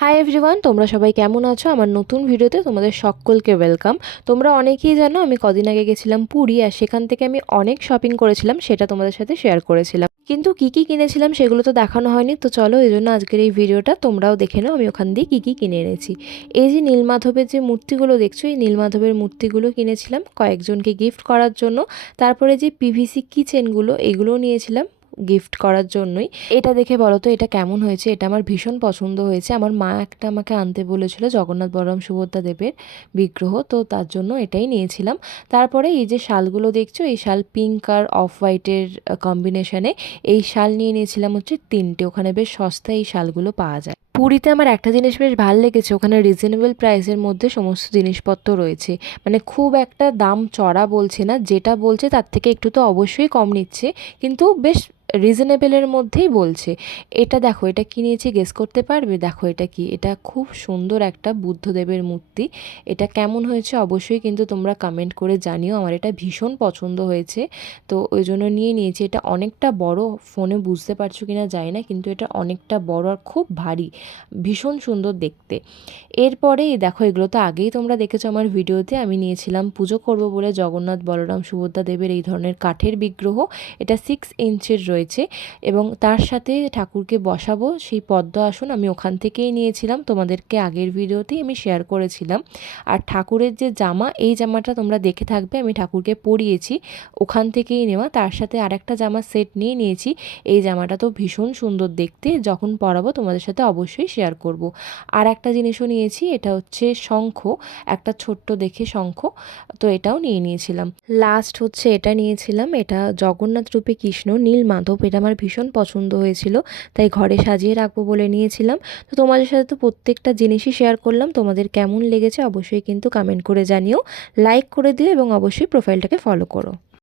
Hi everyone, তোমরা সবাই কেমন আছো? আমার নতুন ভিডিওতে তোমাদের সকলকে ওয়েলকাম। তোমরা অনেকেই জানো আমি কদিন আগে গেছিলাম পুরী, আর সেখান থেকে আমি অনেক শপিং করেছিলাম, সেটা তোমাদের সাথে শেয়ার করেছিলাম। কিন্তু কি কি কিনেছিলাম সেগুলো তো দেখানো হয়নি, তো চলো এই জন্য আজকের এই ভিডিওটা তোমরাও দেখে নাও আমি ওখান দিয়ে কি কি কিনে এনেছি। এই যে নীলমাধবের যে মূর্তিগুলো দেখছো, এই নীলমাধবের মূর্তিগুলো কিনেছিলাম কয়েকজনকে গিফট করার জন্য। তারপরে যে পিভিসি কিচেনগুলো, এগুলোও নিয়েছিলাম গিফট করার জন্যই। এটা দেখে বলো তো এটা কেমন হয়েছে? এটা আমার ভীষণ পছন্দ হয়েছে। আমার মা একটা আমাকে আনতে বলেছিল জগন্নাথ বলরাম সুভদ্রা দেবের বিগ্রহ, তো তার জন্য এটাই নিয়েছিলাম। তারপরে এই যে শালগুলো দেখছো, এই শাল পিঙ্ক আর অফ হোয়াইটের কম্বিনেশনে এই শাল নিয়ে নিয়েছিলাম হচ্ছে 3টে। ওখানে বেশ সস্তায় এই শালগুলো পাওয়া যায়। পুরীতে আমার একটা জিনিস বেশ ভালো লেগেছে, ওখানে রিজনেবল প্রাইসের মধ্যে সমস্ত জিনিসপত্র রয়েছে। মানে খুব একটা দাম চড়া বলছে না, যেটা বলছে তার থেকে একটু তো অবশ্যই কম নিচ্ছে, কিন্তু বেশ রিজনেবলের মধ্যেই বলছে। এটা দেখো, এটা কি নিয়েছি গেস করতে পারবে? দেখো এটা কি, এটা খুব সুন্দর একটা বুদ্ধদেবের মূর্তি। এটা কেমন হয়েছে অবশ্যই কিন্তু তোমরা কমেন্ট করে জানিও। আমার এটা ভীষণ পছন্দ হয়েছে, তো ওই জন্য নিয়ে নিয়েছি। এটা অনেকটা বড়, ফোনে বুঝতে পারছো কিনা জানি না, কিন্তু এটা অনেকটা বড় আর খুব ভারী, ভীষণ সুন্দর দেখতে। এরপরে দেখো, এগুলো তো আগেই তোমরা দেখেছো আমার ভিডিওতে। আমি নিয়েছিলাম পুজো করব বলে জগন্নাথ বলরাম সুভদ্রা দেবের এই ধরনের কাঠের বিগ্রহ। এটা 6 ইঞ্চের রয়েছে এবং তার সাথে ঠাকুরকে বসাবো সেই পদ্ম আসন আমি ওখান থেকেই নিয়েছিলাম, তোমাদেরকে আগের ভিডিওতেই আমি শেয়ার করেছিলাম। আর ঠাকুরের যে জামা, এই জামাটা তোমরা দেখে থাকবে, আমি ঠাকুরকে পরিয়েছি ওখান থেকেই নেওয়া। তার সাথে আরেকটা জামার সেট নিয়ে নিয়েছি। এই জামাটা তো ভীষণ সুন্দর দেখতে, যখন পরাবো তোমাদের সাথে অবশ্যই শেয়ার করব। আর একটা জিনিসও নিয়েছি, এটা হচ্ছে শঙ্খ, একটা ছোট্ট দেখে শঙ্খ, তো এটাও নিয়ে নিয়েছিলাম। লাস্ট হচ্ছে এটা নিয়েছিলাম, এটা জগন্নাথ রূপে কৃষ্ণ নীল মাধব। এটা আমার ভীষণ পছন্দ হয়েছিল, তাই ঘরে সাজিয়ে রাখবো বলে নিয়েছিলাম। তো তোমাদের সাথে তো প্রত্যেকটা জিনিসই শেয়ার করলাম। তোমাদের কেমন লেগেছে অবশ্যই কিন্তু কমেন্ট করে জানিও, লাইক করে দিও এবং অবশ্যই প্রোফাইলটাকে ফলো করো।